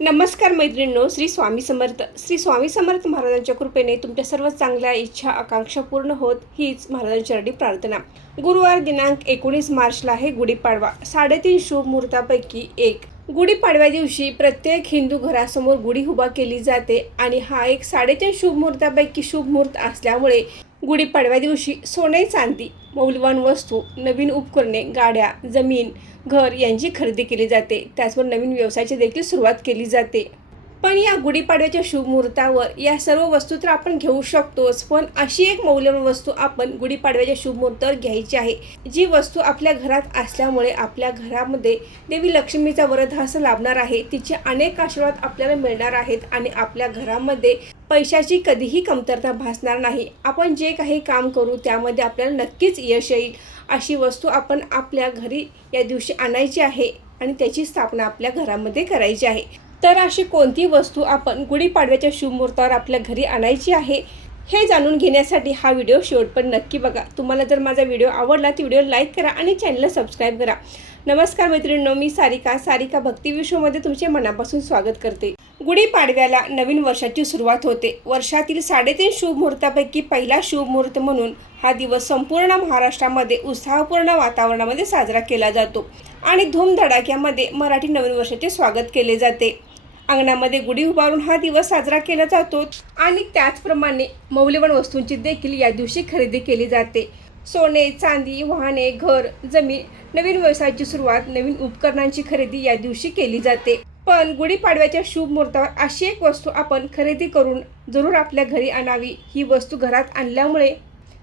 नमस्कार मैत्रिणींनो, श्री स्वामी समर्थ महाराजांच्या कृपेने तुमच्या सर्व चांगल्या इच्छा आकांक्षा पूर्ण होत हीच महाराजांची प्रार्थना। गुरुवार दिनांक 19 मार्चला आहे गुढीपाडवा। 3:30 शुभ मुहूर्तापैकी एक। गुढीपाडव्या दिवशी प्रत्येक हिंदू घरासमोर गुढी उभा केली जाते आणि हा एक 3:30 शुभ मुहूर्तापैकी शुभ मुहूर्त असल्यामुळे गुढीपाडव्या दिवशी सोने चांदी, मौल्यवान वस्तू, नवीन उपकरणे, गाड्या, जमीन, घर यांची खरेदी केली जाते। त्याचवर नवीन व्यवसायाची देखील सुरुवात केली जाते। पण या गुढीपाडव्याच्या शुभ मुहूर्तावर या सर्व वस्तू तर आपण घेऊ शकतोच, पण अशी एक मौल्यवान वस्तू आपण गुढीपाडव्याच्या शुभ मुहूर्तावर घ्यायची आहे, जी वस्तू आपल्या घरात असल्यामुळे आपल्या घरामध्ये देवी लक्ष्मीचा वरदहस्त लाभणार आहे। तिचे अनेक आशीर्वाद आपल्याला मिळणार आहेत आणि आपल्या घरामध्ये पैशाची कधीही कमतरता भासणार नाही। आपण जे काही काम करू त्यामध्ये आपल्याला नक्कीच यश येईल। अशी वस्तू आपण आपल्या घरी या दिवशी आणायची आहे आणि त्याची स्थापना आपल्या घरामध्ये करायची आहे। तर अशी कोणती वस्तू आपण गुढीपाडव्याच्या शुभ मुहूर्तावर आपल्या घरी आणायची आहे हे जाणून घेण्यासाठी हा व्हिडिओ शेवटपर्यंत नक्की बघा। तुम्हाला जर माझा व्हिडिओ आवडला तर व्हिडिओ लाईक करा आणि चॅनलला सबस्क्राईब करा। नमस्कार मैत्रिणींनो, मी सारिका भक्ती विश्वमध्ये तुमचे मनापासून स्वागत करते। गुढीपाडव्याला नवीन वर्षाची सुरुवात होते। वर्षातील 3:30 शुभ मुहूर्तापैकी पहिला शुभ मुहूर्त म्हणून हा दिवस संपूर्ण महाराष्ट्रामध्ये उत्साहपूर्ण वातावरणामध्ये साजरा केला जातो आणि धूमधडाक्यामध्ये मराठी नवीन वर्षाचे स्वागत केले जाते। अंगणामध्ये गुढी उभारून हा दिवस साजरा केला जातो आणि त्याचप्रमाणे मौल्यवान वस्तूंची देखील या दिवशी खरेदी केली जाते। सोने, चांदी, वाहने, घर, जमीन, नवीन व्यवसायाची सुरुवात, नवीन उपकरणांची खरेदी या दिवशी केली जाते। पण गुढीपाडव्याच्या शुभ मुहूर्तावर अशी एक वस्तू आपण खरेदी करून जरूर आपल्या घरी आणावी। ही वस्तू घरात आणल्यामुळे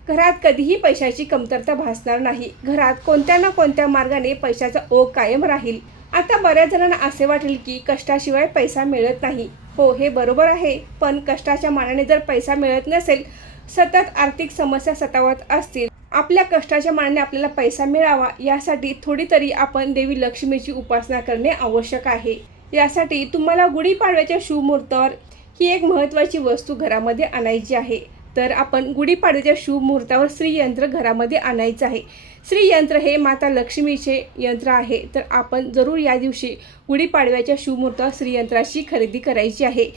घरात कधीही पैशाची कमतरता भासणार नाही। घरात कोणत्या ना कोणत्या मार्गाने पैशाचा ओघ कायम राहील। आता बऱ्याच जणांना असे वाटेल की कष्टाशिवाय पैसा मिळत नाही। हो, हे बरोबर आहे, पण कष्टाच्या मानाने जर पैसा मिळत नसेल, सतत आर्थिक समस्या सतावत असतील, आपल्या कष्टाच्या मानाने आपल्याला पैसा मिळावा यासाठी थोडी तरी आपण देवी लक्ष्मीची उपासना करणे आवश्यक आहे। यासाठी तुम्हाला गुढीपाडव्याच्या शुभ मुहूर्तावर ही एक महत्त्वाची वस्तू घरामध्ये आणायची आहे। तर आपण गुढीपाडव्याच्या शुभ मुहूर्तावर श्रीयंत्र घरामध्ये आणायचं आहे। श्रीयंत्र हे माता लक्ष्मीचे यंत्र आहे, तर आपण जरूर या दिवशी गुढीपाडव्याच्या शुभ मुहूर्तावर श्रीयंत्राची खरेदी करायची आहे।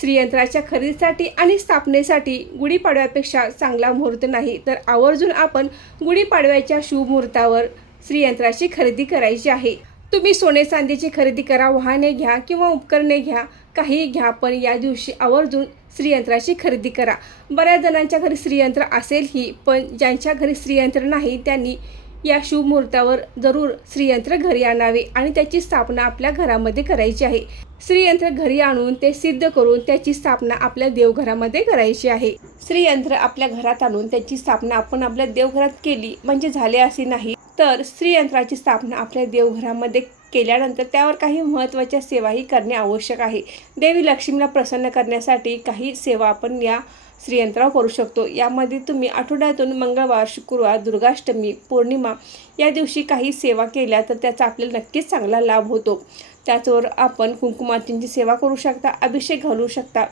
श्रीयंत्राच्या खरेदीसाठी आणि स्थापनेसाठी गुढीपाडव्यापेक्षा चांगला मुहूर्त नाही, तर आवर्जून आपण गुढीपाडव्याच्या शुभ मुहूर्तावर श्रीयंत्राची खरेदी करायची आहे। तुम्ही सोने चांदीची खरेदी करा, वाहने घ्या किंवा उपकरणे घ्या, काहीही घ्या, पण या दिवशी आवर्जून श्रीयंत्राची खरेदी करा। बऱ्याच जणांच्या घरी श्रीयंत्र असेलही, पण ज्यांच्या घरी श्रीयंत्र नाही त्यांनी या शुभ मुहूर्तावर जरूर श्रीयंत्र घरी आणावे आणि त्याची स्थापना आपल्या घरामध्ये करायची आहे। श्रीयंत्र घरी आणून ते सिद्ध करून त्याची स्थापना आपल्या देवघरामध्ये करायची आहे। श्रीयंत्र आपल्या घरात आणून त्याची स्थापना आपण आपल्या देवघरात केली म्हणजे झाले असे नाही, तर श्रीयंत्राची स्थापना आपल्या देवघरामध्ये केल्यानंतर त्यावर काही महत्त्वाच्या सेवाही करणे आवश्यक आहे। देवी लक्ष्मीला प्रसन्न करण्यासाठी काही सेवा आपण या श्रीयंत्रावर करू शकतो। यामध्ये तुम्ही आठवड्यातून मंगळवार, शुक्रवार, दुर्गाष्टमी, पौर्णिमा या दिवशी काही सेवा केल्या तर त्याचा आपल्याला नक्कीच चांगला लाभ होतो। त्याचवर आपण कुंकुमार्चनेची सेवा करू शकता, अभिषेक घालू शकता।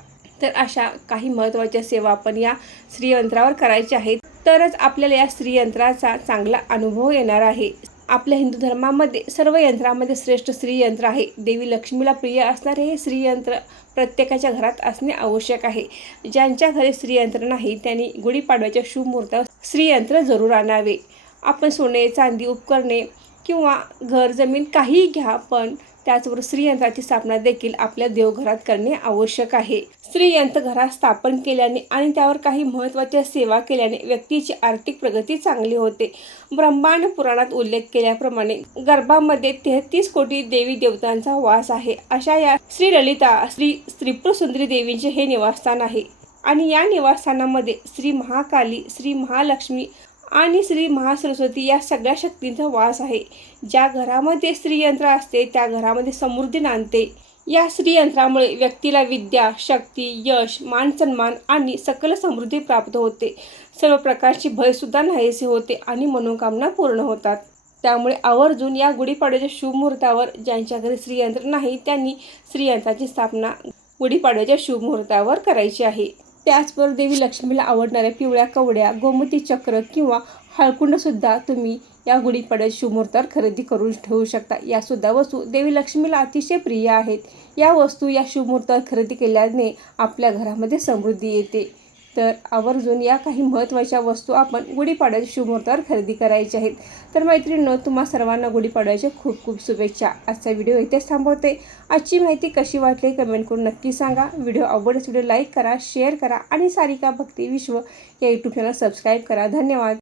तर अशा काही महत्त्वाच्या सेवा आपण या श्रीयंत्रावर करायच्या आहेत, तरच आपल्याला या श्रीयंत्राचा चांगला अनुभव येणार आहे। आपल्या हिंदू धर्मामध्ये सर्व यंत्रामध्ये श्रेष्ठ श्रीयंत्र आहे। देवी लक्ष्मीला प्रिय असणारे हे श्रीयंत्र प्रत्येकाच्या घरात असणे आवश्यक आहे। ज्यांच्या घरी श्रीयंत्र नाही त्यांनी गुढीपाडव्याच्या शुभ मुहूर्तावर श्रीयंत्र जरूर आणावे। आपण सोने, चांदी, उपकरणे किंवा घर, जमीन काहीही घ्या, पण त्याचबरोबर श्रीयंत्राची स्थापना देखील आपल्या देवघरात करणे आवश्यक आहे। श्रीयंत्र घरात स्थापन केल्याने आणि त्यावर काही महत्त्वाच्या सेवा केल्याने व्यक्तीची आर्थिक प्रगती चांगली होते। ब्रह्मांड पुराणात उल्लेख केल्याप्रमाणे गर्भामध्ये 33 कोटी देवी देवतांचा वास आहे। अशा या श्री ललिता, श्री त्रिपुर सुंदरी देवींचे हे निवासस्थान आहे आणि या निवासस्थानामध्ये श्री महाकाली, श्री महालक्ष्मी आणि श्री महासरस्वती या सगळ्या शक्तींचा वास आहे। ज्या घरामध्ये श्रीयंत्र असते त्या घरामध्ये समृद्धी नांदते। या श्रीयंत्रामुळे व्यक्तीला विद्या, शक्ती, यश, मान सन्मान आणि सकल समृद्धी प्राप्त होते। सर्व प्रकारची भयसुद्धा नाहीसे होते आणि मनोकामना पूर्ण होतात। त्यामुळे आवर्जून या गुढीपाडव्याच्या शुभ मुहूर्तावर ज्यांच्या घरी श्रीयंत्र नाही त्यांनी श्रीयंत्राची स्थापना गुढीपाडव्याच्या शुभ मुहूर्तावर करायची आहे। त्याचबरोबर देवी लक्ष्मीला आवडणाऱ्या पिवळ्या कवड्या, गोमती चक्र किंवा हळकुंडसुद्धा तुम्ही या गुढीपाडव्यात शुभमुहूर्तावर खरेदी करून ठेवू शकता. यासुद्धा वस्तू देवी लक्ष्मीला अतिशय प्रिय आहेत. या वस्तू या शुभमुहूर्तावर खरेदी केल्याने आपल्या घरामध्ये समृद्धी येते. तर आवर्जून या काही महत्त्वाच्या वस्तू आपण गुढीपाडव्याच्या शुभमुहूर्तावर खरेदी करायच्या आहेत. तर मैत्रिणींनो, तुम्हा सर्वांना गुढीपाडव्याच्या खूप खूप शुभेच्छा. आजचा व्हिडिओ इथेच थांबवते. आजची माहिती कशी वाटली कमेंट करून नक्की सांगा. व्हिडिओ आवडल्यास व्हिडिओ लाईक करा, शेअर करा आणि सारिका भक्ती विश्व या यूट्यूब चॅनल सबस्क्राईब करा. धन्यवाद.